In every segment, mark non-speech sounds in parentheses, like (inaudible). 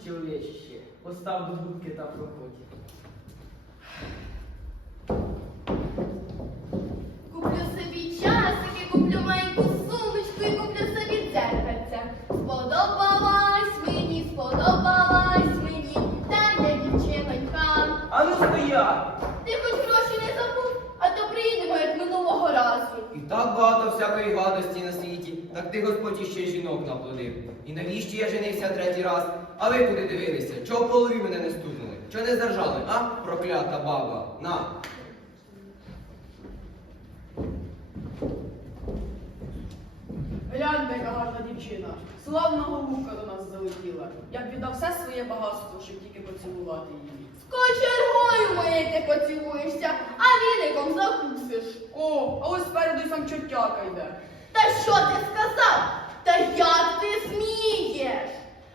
Ух, чоловічище, постав до будки та проходь. Куплю собі часики, куплю маленьку сумочку і куплю собі дзеркальце. Сподобалась мені, сподобалась мені, та я дівчинонька. Ану стояти. Ти хоч гроші не забув, а то приїдемо, як минулого разу. І так багато всякої гадості на світі, так ти Господь іще жінок наплодив. І навіщо я женився третій раз? А ви куди дивилися? Чого в голові мене не стукнули? Чого не заржали, а? Проклята баба. На. Гляньте, яка гарна дівчина. Славного лука до нас залетіла. Я б віддав все своє багатство, щоб тільки поцілувати її. З кочергою моєю ти поцілуєшся, а віником закусиш. О, а ось спереду й сам чортяка йде. Та що ти сказав? Та як ти смієш?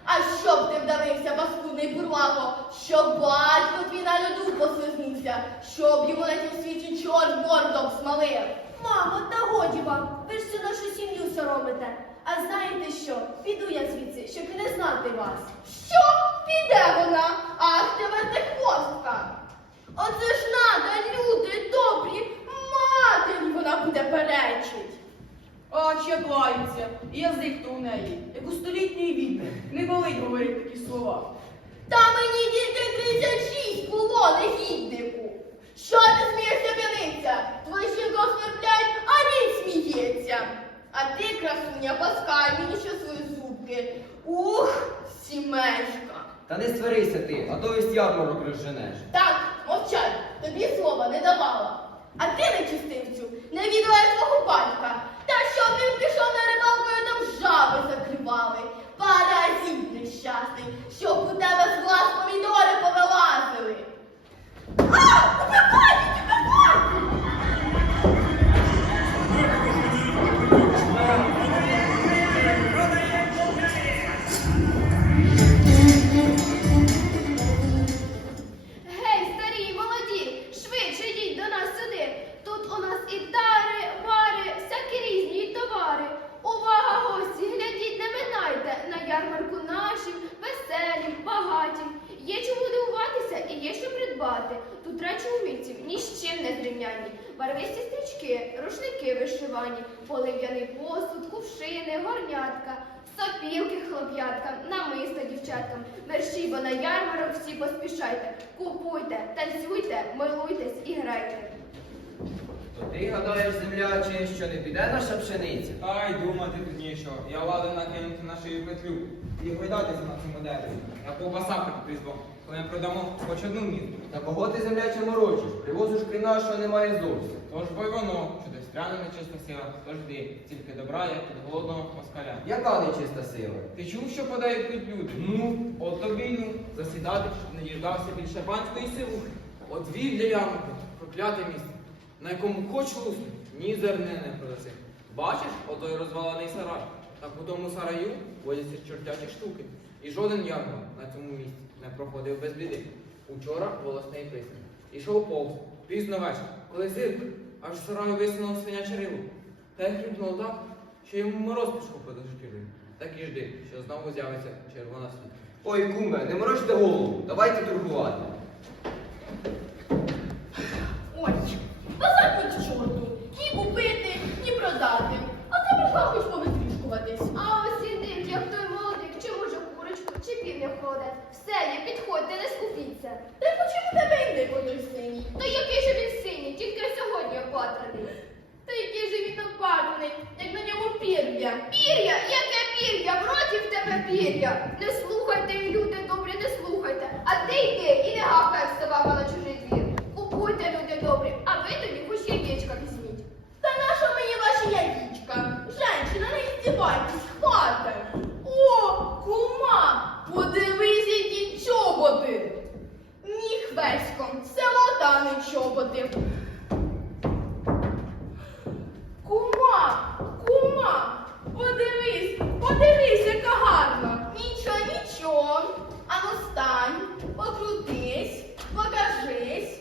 А щоб ти вдавився, паскудний бурвако, щоб батько твій на льоду послизнувся, щоб йому на тім світі чорт бордом смалив. Мамо, та годі вам, ви ж цю нашу сім'ю соромите. А знаєте що? Піду я звідси, щоб не знати вас. Що? Піде вона? Ах ти вертихвостка! Оце ж надо, люди добрі, матері вона буде перечить. А ще плається. І язик то у неї, як у столітньої відьми. Не болить говорити такі слова. Та мені тільки 36 було, негіднику. Що ти смієшся, п'яниця? Твої жінки оскорбляють, а він сміється. А ти, красуня, паскай мені ще свої зубки. Ух, сімейка. Та не сварися ти, а то весь ярмарок розженеш. Так, мовчай, тобі слова не давала. А ти, нечистивцю, не віддала свого батька. Та щоб він пішов на рибалку, і там жаби закривали. Паразит нещасний, щоб у тебе з глаз помідори повилазили. А! Ковбаса призвав, коли ми продамо хоч одну мітку. Та кого ти земляче морочиш? Привозиш кріна, що немає зовсім. Тож бо й воно, що десь пряне нечиста сила, завжди, тільки добра, як від голодного москаля. Яка нечиста сила? Ти чув, що подають тут люди? Ну, от тобі ну, засідати, щоб не діждався більше панської сивухи. От звір для ярмарки, прокляте місце, на якому хоч лусни, ні зерни не продаси. Бачиш, отой розвалений сарай. Так у тому сараю водяться чортячі штуки. І жоден ярмарок на цьому місці не проходив без біди. Учора волосний писар. Ішов повз, пізно вечір, коли зирк, аж з сараю висунуло свиняче рило. Та й хлюпнуло так, що йому мороз пішов поза шкірою. Так і жди, що знову з'явиться червона світла. Ой, куме, не морочте голову, давайте торгувати. Ой, базар ні чорту. Ні купити, ні продати. А ти прийшла хоч повитрішкуватись. А ось іди, як той молодик, чи може курочку, чи півня ходить. Все є, підходьте, не скупіться. Та й синій. То який же він синій, тільки сьогодні опатрений. Та який же він опадений, як на ньому пір'я. Пір'я, яке пір'я, в роті в тебе пір'я. Не слухайте, люди добрі, не слухайте. А ти йди і не гавкай як собака на чужий двір. Купуйте, люди добрі, а ви тоді хоч яєчка візьміть. Та наша мені ваша яєчка? Женщина, не здівайтесь, хватить. О, кума, подивись, які чоботи. Ні, хвесько, село та не чоботи. Кума, кума, подивись, подивись, яка гарна. Нічого, нічого. Ану стань, покрутись, покажись.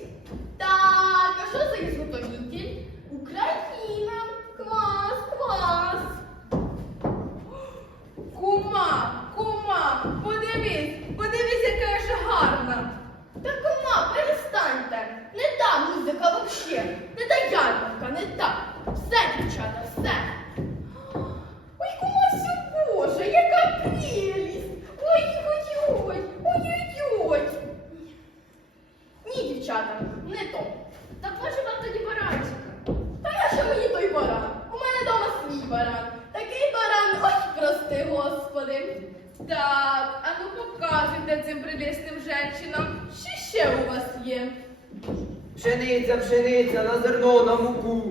Так, а що за ізготовитель? Україна. Клас, клас. Кума, кума, подивись, подивись, яка я ж гарна. Та кума, перестаньте. Не та музика вообще, не та ярмарка, не та. Все, дівчата, все. Ой, кумасю, Боже, яка прелість. Ой, ой, ой, ой, ой, ой. Ні, дівчата, не то. Так може вам тоді баранчика? Та я що мені той баран? У мене вдома свій баран. Такий баран, ой, прости, господи. Так, а ну показуйте цим прелісним женщинам, що ще у вас є. Пшениця, пшениця, на зерно, на муку.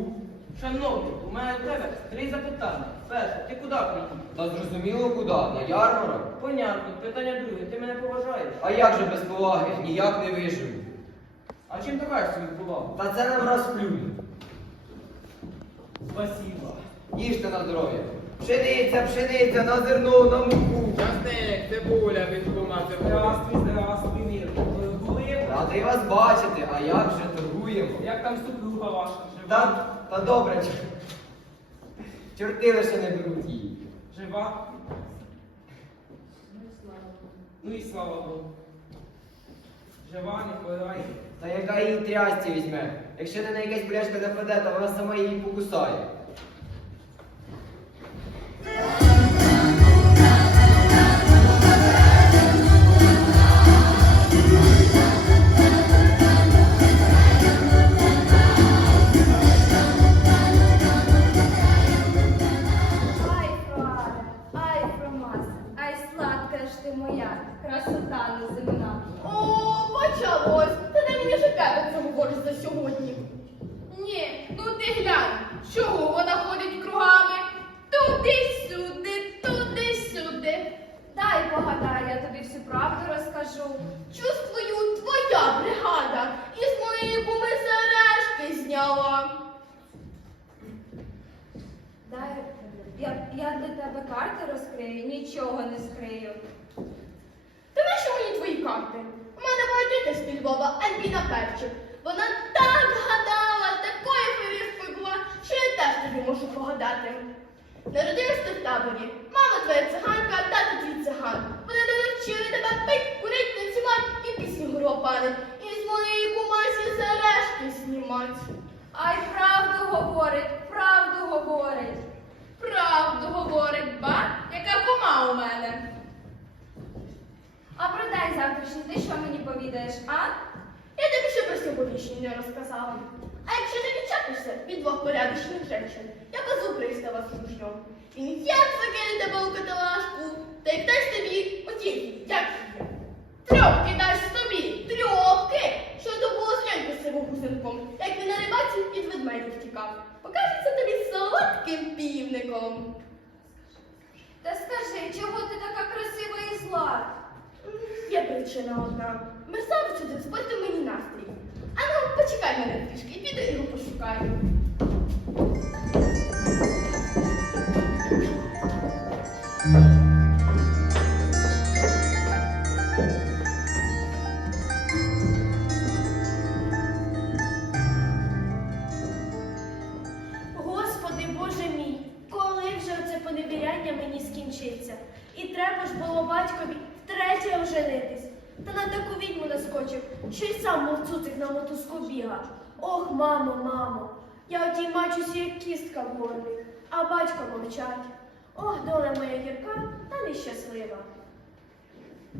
Шановний, у мене до тебе три запитання. Перше, ти куди приїхав? Та зрозуміло куди? На ярмарок? Понятно, питання друге, ти мене поважаєш. А як же без поваги? Ніяк не виживу. А чим ти кажеш свою повагу? Та це нам раз плюнь. Спасибо. Їжте на здоров'я. Пшениця, пшениця, на зерно, на муку. Часник, цибуля, від кума Здравствуй, здравствуй, мир. Були? Радий вас бачити, а як же торгуємо? Як там супруга ваша? Та, Жива? та добре. Чорти лише не беруть її. Жива? Ну і слава Богу. Жива, не хворає. Та яка її трясці візьме? Якщо не на якась пляшка западе, то вона сама її покусає. Hallelujah. Тітя з Львова, Альбіна Перчик. Вона так гадала, такою повісткою була, що я теж тобі можу погадати. Народилась ти в таборі. Мама твоя циганка, а тато твій циган. Вони тебе вчили тебе пить, курить, танцювати і пісні горопани. І з моєї кумасі сережки знімать. Ай, правду говорить, правду говорить. Правду говорить, ба, яка кума у мене. Завтрашній ти що мені повідаєш, а? Я тобі ще про сьогоднішній не розказала. А якщо не відчепишся від двох порядочних женщин, я пристава з ружьом. Він як закине тебе у каталажку, та й дасть тобі оті, як її. Трьопки дасть тобі, трьопки, що то було з Ленькою з сивогузенком, як він на рибаці від ведмедів тікав. Покажеться тобі солодким півником. Та скажи, чого ти така красива і зла? Є причина одна. Мерсавець сюди збити мені настрій. А ну, почекай мене трішки, піду його пошукаю.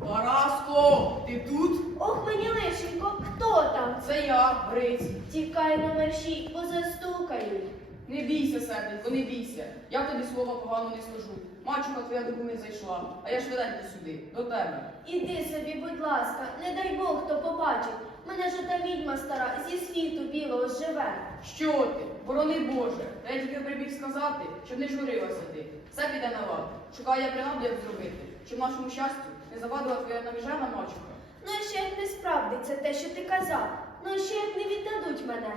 Параско, ти тут? Ох, мені лишенько, хто там? Це я, Бриць. Тікай на мерщій, бо застукають. Не бійся, серденько, не бійся. Я тобі слова погано не скажу. Мачуха твоя до куми зайшла, а я швиденько сюди, до тебе. Іди собі, будь ласка, не дай Бог, хто побачить. Мене ж та відьма стара зі світу білого живе. Що ти? Борони Боже. Та я тільки прибіг сказати, щоб не журилася ти. Все піде на лад. Шукаю я принаду, як зробити, щоб нашому щастю не завадила твоя навіжена мачуха. Ну і ще як не справдиться те, що ти казав. Ну і ще як не віддадуть мене.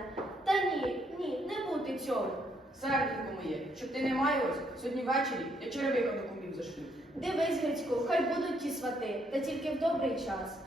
Та ні, ні, не бути цього. Серденько моє, щоб ти не маялась, сьогодні ввечері я черевика до кумів зашлю. Дивись, Грицьку, хай будуть ті свати, та тільки в добрий час.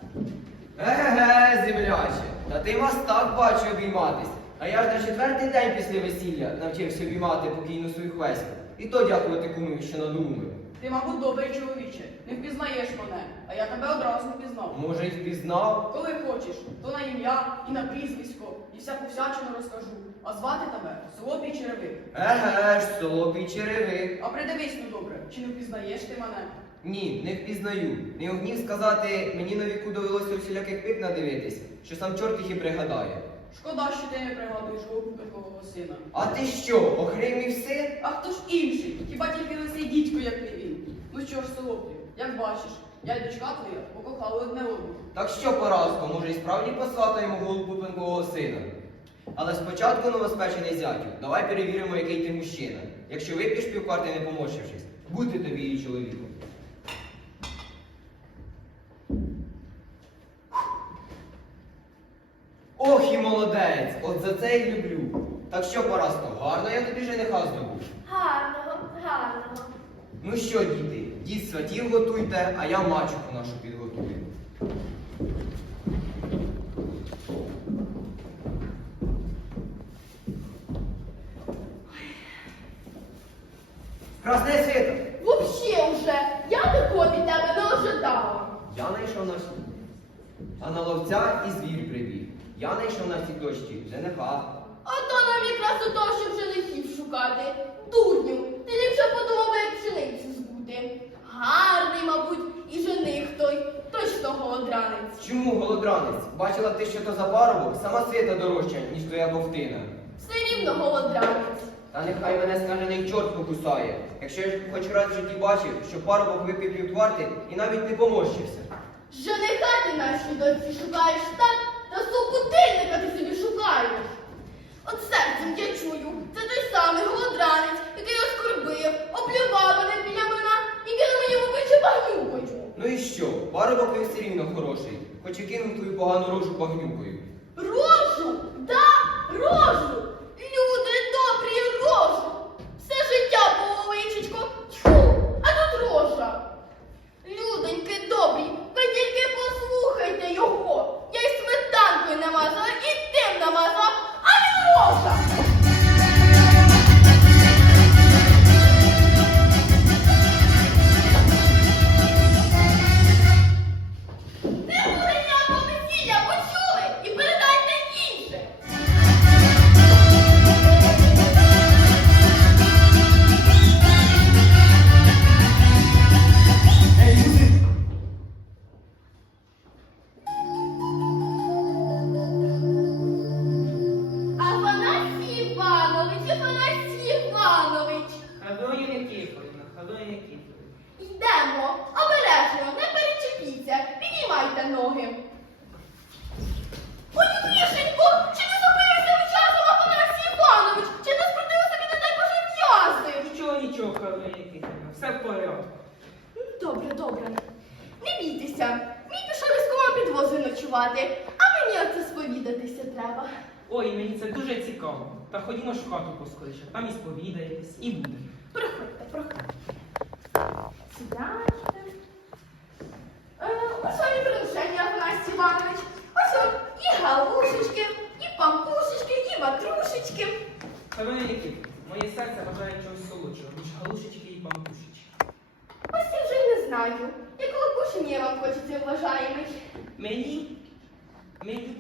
Еге, земляче, та ти мастак бачу обійматись. А я ж на четвертий день після весілля навчився обіймати покійну свою хвеську. І то дякувати кумові, що надумав. Ти, мабуть, добрий чоловіче, не впізнаєш мене, а я тебе одразу впізнав. Може, й впізнав? Коли хочеш, то на ім'я і на прізвисько, і всяку всячину розкажу. А звати тебе Солопій Черевик. Еге ж, солопій черевик. А придивись ну добре, чи не впізнаєш ти мене? Ні, не впізнаю. Не огнів сказати, мені на віку довелося всіляких пик надивитись, що сам чорт їх і пригадає. Шкода, що ти не пригадуєш голубикового сина. А ти що, охримів син? А хто ж інший? Хіба тільки лисий дідько, як він? Ну що ж, Солопію, як бачиш, я й дочка твоя покохали одне одного. Так що, Параско, може і справді посватаємо голубу пинкового сина? Але спочатку новоспечений зятю, давай перевіримо, який ти мужчина. Якщо вип'єш півкварти, не поморщившись, бути тобі і чоловіком. Ох і молодець! От за це й люблю. Так що, Параско, гарно я тобі жениха здобув. Гарного, гарного. Ну що, діти, дід сватів готуйте, а я мачуху нашу підготую. Красне світо! Вообще уже, я такого від тебе не ожидала. Я знайшов на сі- А на ловця і звір прибіг. Я знайшов на цій дощі жениха. А то нам якраз у того, щоб женихів шукати. Дурню, ти ліпше подумав, би, як пшеницю збути. Гарний, мабуть, і жених той, точно голодранець. Чому голодранець? Бачила ти, що то за парубок, сама світа дорожча, ніж твоя ковтина. Все рівно голодранець. Та нехай мене скажений чорт покусає. Якщо я хоч раз в житті бачив, що парубок випив півтварти і навіть не поморщився. Жениха ти нашій дочці шукаєш так, та сукутильника ти собі шукаєш. От серцем я чую, це той самий голодранець, який оскорбив, оплював мене біля мене і кинув мені в обличчя багнюкою. Ну і що? Парубок він все рівно хороший, хоч і кинув твою погану рожу багнюкою. Рожу! Да, рожу! Хадоня Йдемо, обережно, не перечепіться, піднімайте ноги. Ой, Мішенько, чи не зупинився часом, Афанасій Іванович? Чи не скрутили собі, не дай Боже, м'язи? Нічого, нічого, Хадоня Никифорівна, все в порядку. Добре, добре. Не бійтеся, мій пішов військовому підвозу ночувати, а мені оце сповідатися треба. Ой, мені це дуже цікаво. Та ходімо ж в хату поскоріше, там і сповідаєтесь, і буде. Проходьте, проходьте. Сідайте. Е, Ось вам і приглашення, Афанасій Іванович. Ось вам і галушечки, і пампушечки, і ватрушечки. Хадоня Никифорівна, моє серце бажає чогось солодшого, ніж галушечки і пампушечки. Ось я вже й не знаю, якого кушання вам хочеться, вважаємий. Мені, мені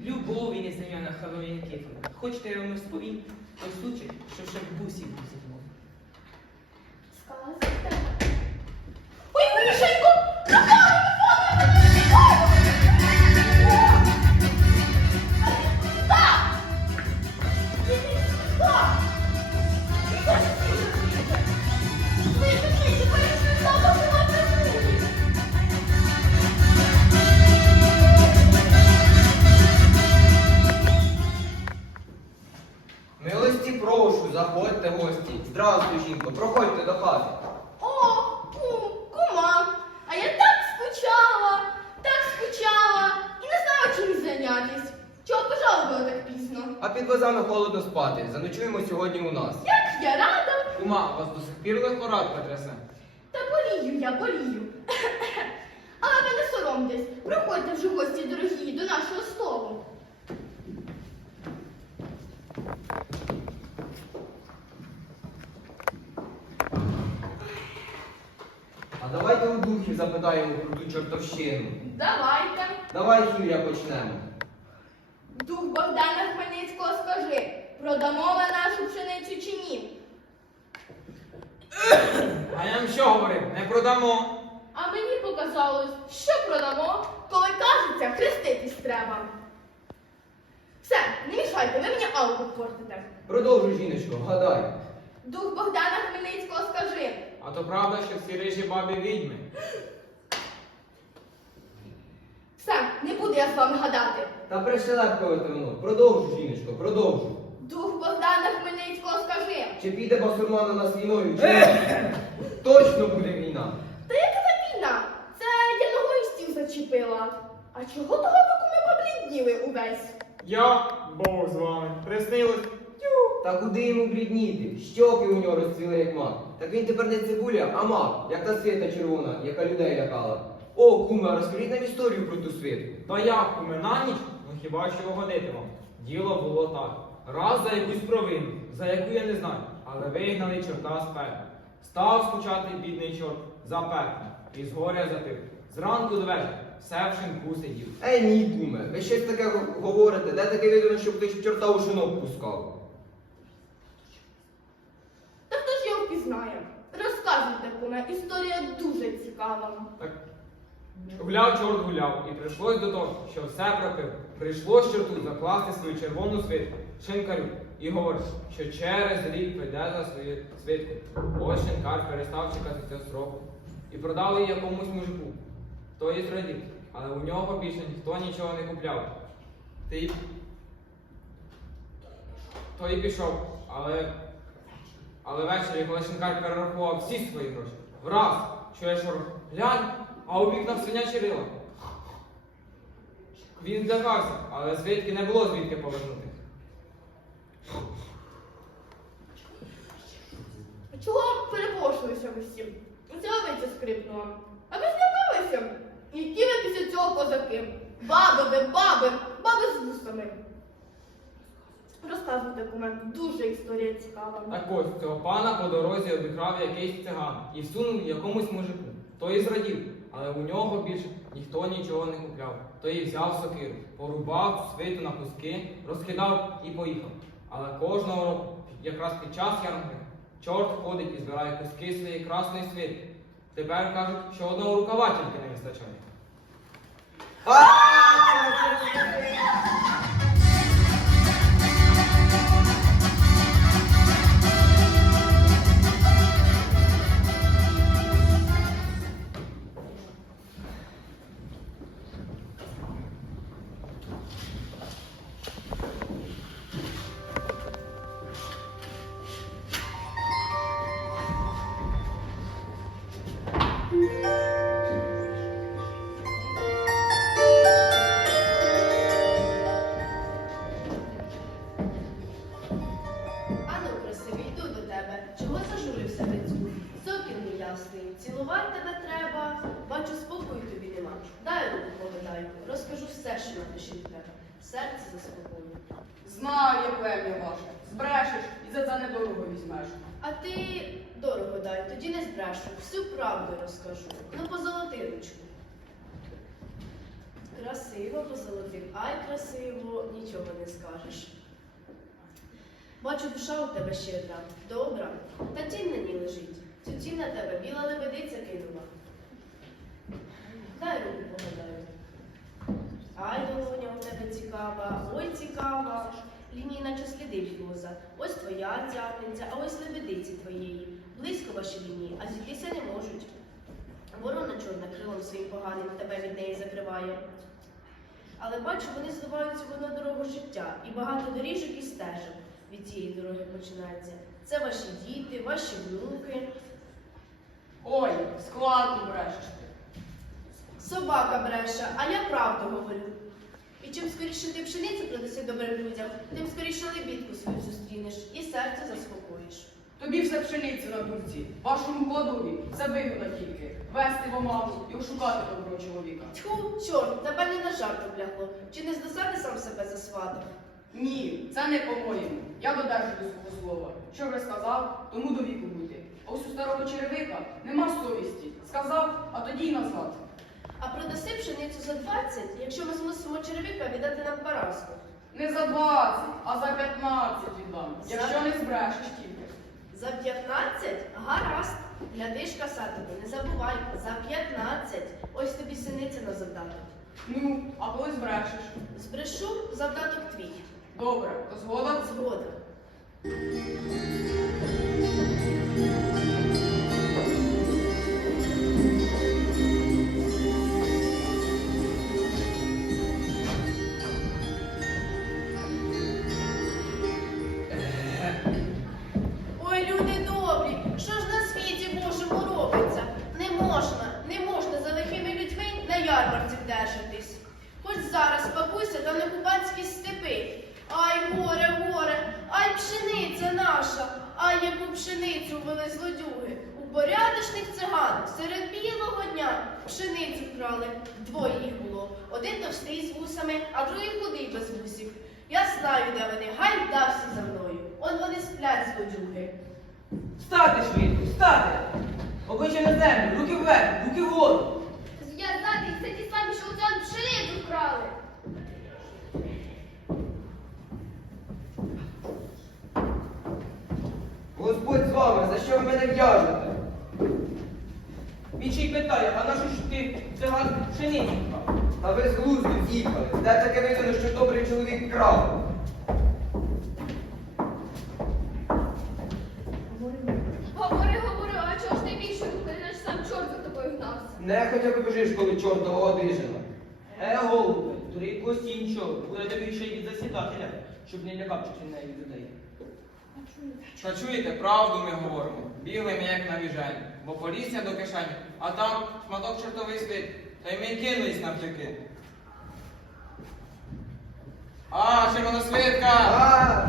любові незем'яна Хадоня Никифорівна. Хочете я вам розповім той случай, що ще в бусі був зі мною. Милості прошу, заходьте гості. Здравствуй, жінко, проходьте до хати. А під вазами холодно спати. Заночуємо сьогодні у нас. Як я рада, Кума, вас до сих пір лихорадка трясе. та болію я, болію. (coughs) Але ви не соромтесь, приходьте вже гості дорогі до нашого столу. А давайте у духів запитаємо про ту чортовщину. Давайте. Давай, Хілля, почнемо. Дух Богдана Хмельницького скажи, продамо ми нашу пшеницю чи ні? А я вам що говорив? Не продамо. А мені показалось, що продамо, коли кажеться, хреститись треба. Все, не мішайте, ви мені ауку портите. Продовжуй, жіночко, гадай. Дух Богдана Хмельницького скажи. А то правда, що всі рижі бабі відьми. Все, не буду я з вами гадати. Та пришелепкове воно. Продовжуй, жіночко, продовжуй. Дух Богдана Хмельницького скажи. Чи піде басурман на нас війною, чи ні? Точно буде війна. Та яка та війна? Це я ногою стіл зачепила. А чого того ви куми поблідніли увесь? Я Бог з вами. Приснилось. Та куди йому блідніти? Щоки у нього розцвіли як мак. Так він тепер не цибуля, а мак, як та світа червона, яка людей лякала. О, куме, розкажіть нам історію про ту світу. Та як куми на ніч? Ну хіба що угодити вам? Діло було так. Раз за якусь провину, за яку я не знаю, але вигнали чорта з пекла. Став скучати бідний чорт за пеклом, і з горя запив. Зранку до вечора все в шинку сидів. Е, ні, куме, ви щось таке говорите, де таке видно, щоб хтось чорта у шинок пускав. Та хто ж його впізнає? Розказуйте, куме, історія дуже цікава. Так гуляв чорт гуляв, і прийшлось до того, що все пропив. Прийшлось чорту закласти свою червону свитку, шинкарю, і говорить, що через рік прийде за свою свитку. Ось шинкар перестав чекати цього строку і продав її якомусь мужику. Той і зрадів, але у нього більше ніхто нічого не купляв. Ти той пішов, але але ввечері, коли шинкар перерахував всі свої гроші, враз, що я шорох, глянь, а у вікнах свинячі рила. Він злякався, але звідки не було звідки повернути. Чого перепошилися ви всім? Овиця скрипнула. А ви злякалися? Які ви після цього козаки? Баби ви, баби, баби з вусами. Розказуйте, куме, дуже історія цікава. Так ось цього пана по дорозі обікрав якийсь циган і всунув якомусь мужику. Той і зрадів, але у нього більше ніхто нічого не купляв. Той взяв сокиру, порубав свиту на куски, розкидав і поїхав. Але кожного року, якраз під час ярмарки, чорт ходить і збирає куски своєї красної свити. Тепер кажуть, що одного рукава тільки не вистачає. Серце заспокою. Знаю, я плем'я ваше. Збрешеш і за це недорого візьмеш. А ти дорого дай, тоді не збрешу, всю правду розкажу. Ну, позолоти ручку. Красиво позолотив, ай красиво, нічого не скажеш. Бачу, душа у тебе щедра, добра, та тінь на ній лежить. Цю тінь на тебе біла лебедиця кинула. Дай руку погадаю. Ай, долоня у тебе цікава, ой цікава. Лінії наче сліди воза. Ось твоя цятниця, а ось лебедиці твоєї. Близько ваші лінії, а зійтися не можуть. Ворона чорна крилом своїм поганим тебе від неї закриває. Але бачу, вони зливаються в одну дорогу життя, і багато доріжок і стежок від цієї дороги починається. Це ваші діти, ваші внуки. Ой, складно брешеш ти. Собака бреше, а я правду говорю. І чим скоріше ти пшеницю принеси добрим людям, тим скоріше лебідку свою зустрінеш і серце заспокоїш. Тобі все пшеницю на дурці, вашому кладові вигода тільки. Вести в омагу і ошукати доброго чоловіка. Тьху, чорт, тебе не на жарт облягло. Чи не з досади сам себе засватав? Ні, це не по-моєму. Я додержу до свого слова. Що вже сказав, тому до віку бути. А ось у старого черевика нема совісті. Сказав, а тоді й назад. А продаси пшеницю за 20, якщо ми змусимо черевика віддати нам поразку. Не за 20, а за 15 віддам. За- Якщо не збрешеш тільки. За 15? Гаразд. Глядиш, касатику, не забувай, за 15. Ось тобі синиця на завдаток. Ну, а коли збрешеш? Збрешу, завдаток твій. Добре, то згода? Згода. Двоє їх було. Один товстий з вусами, а другий худий без вусів. Я знаю, де вони, гайда всі за мною. Он вони сплять злодюги. Встати швидко, встати! Обличчя на землю, руки вверх, руки вгору. Зв'язати це ті самі, що у цьому пшеницю вкрали. Господь з вами, за що ви мене в'яжете? Він ще й питає, а на що ж ти циган пшениці вкрав? Та ви з глузду з'їхали. Де таке видано, що добрий чоловік крав? Говори, говори, а чого ж ти більше наче сам чорт за тобою гнався? Не хоча б біжиш, коли чортова одижина. Е, голубе, турі кості нічого, буде тобі ще й від засідателя, щоб не лякав неї людей. Та чуєте, правду ми говоримо. Бігли ми як навіжені, бо полісся до кишені, а там шматок чортовий спить, та й ми кинулись навтюки. А, червоносвитка! А!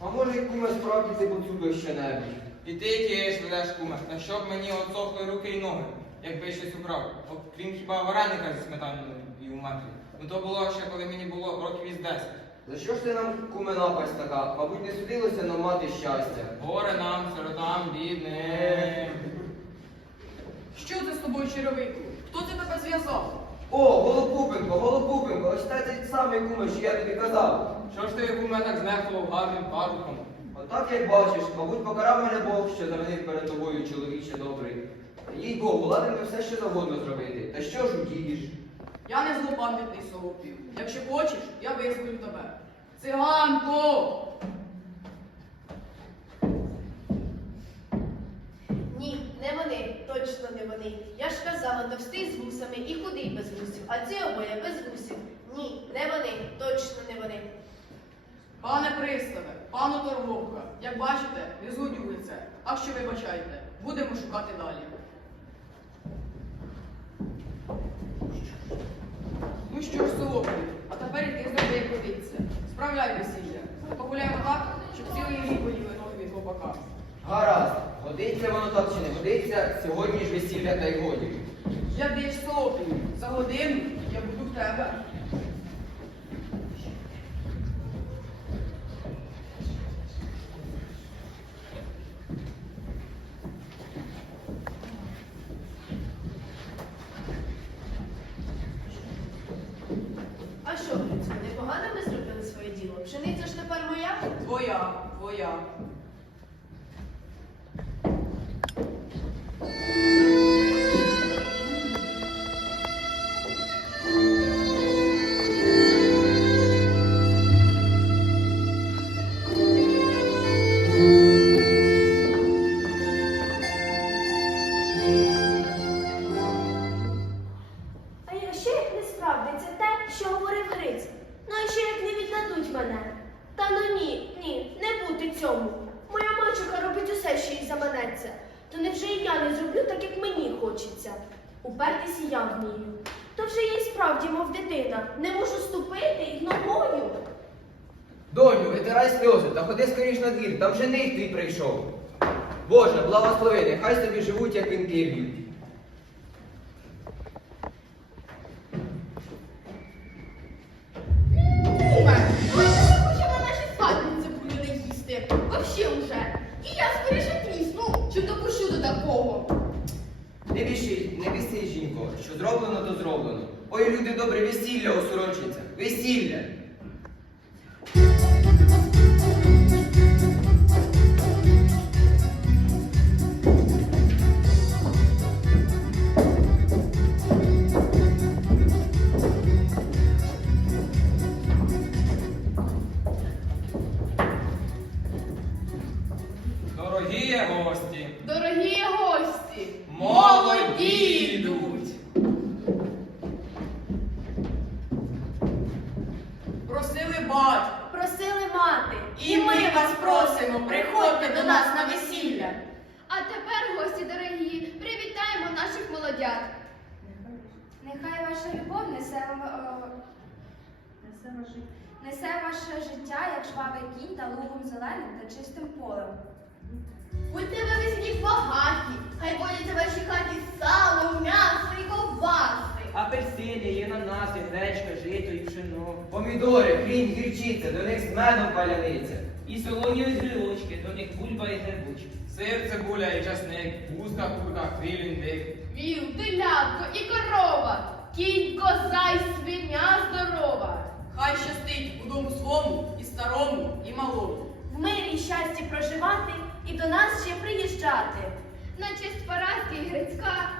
А може, куме, справді ти поцупив ще небудь? І ти києш ведеш куме, та щоб мені отсохли руки й ноги, якби щось украв. Окрім хіба вареника зі сметаною і у матері. Ну то було ще, коли мені було років із 10. За що ж ти нам, куме, напасть така? Мабуть, не судилося нам мати щастя. Горе нам, сиротам, бідним. Що це з тобою, черевику? Хто це тебе зв'язав? О, Голопупенко, Голопупенко, ось та той самий куме, що я тобі казав. Що ж ти куме так знехтував гарним паруком? Отак, як бачиш, мабуть, покарав мене Бог, що завинив перед тобою чоловіче добрий. Їй Богу, ладимо все, що завгодно зробити. Та що ж удієш? Я не злопам'ятний солопів. Якщо хочеш, я визволю тебе. Циганко! Ні, не вони, точно не вони. Я ж казала, товстий з вусами і худий без вусів, а ці обоє без вусів. Ні, не вони, точно не вони. Пане приставе, пану торговка, як бачите, не згодюги це. А що вибачайте, будемо шукати далі. Ну що ж, солопі, а тепер іди зроби, як годиться. Справляй весілля. Погуляємо так, щоб цілий рік боліли ноги від хлопака. Гаразд, годиться воно так чи не годиться, сьогодні ж весілля та й годі. Я десь солопі, за годину я буду в тебе. Моя? Твоя, можу ступити й ногою. Доню, витирай сльози та ходи скоріш на двір, там жених твій прийшов. Боже, благослови, нехай собі живуть, як вінки в'ють. Куме, ну я не їсти. Вообще уже. І я скоріше трісну, чи допущу до такого. Не віши, не віси, жінко, що зроблено, то зроблено. Ой, люди добре, весілля осурочиться. Весілля. Дорогі гості, Дорогі гості! молоді йдуть. Просили батько. Просили мати. І ми вас просимо, приходьте до нас на весілля. А тепер, гості дорогі, привітаємо наших молодят. Нехай ваша любов несе вам е, несе ваше життя, як жвавий кінь та лугом зеленим та чистим полем. Будьте ви весні багаті, хай водяться в вашій хаті сало, м'ясо і ковбаси. Апельсини, є нанаси, гречка, жито і пшено. Помідори, хрінь, гірчиця, до них з медом паляниця. І солоні ось грибочки, до них бульба і грибочки. Сир, цибуля і часник, вузка курка, хвіль, індик. Віл, телятко і корова, кінь, коза й свиня здорова. Хай щастить у дому свому, і старому, і малому. В мирі й щасті проживати і до нас ще приїжджати. На честь Параски і Грицька,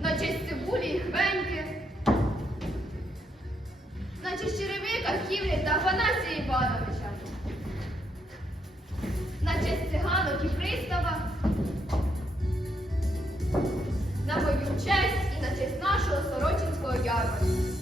на честь цибулі і хвеньки, наче черевика Хівлі та Афанасія Івановича, на честь циганок і пристава, на мою честь і на честь нашого Сорочинського ярмарку.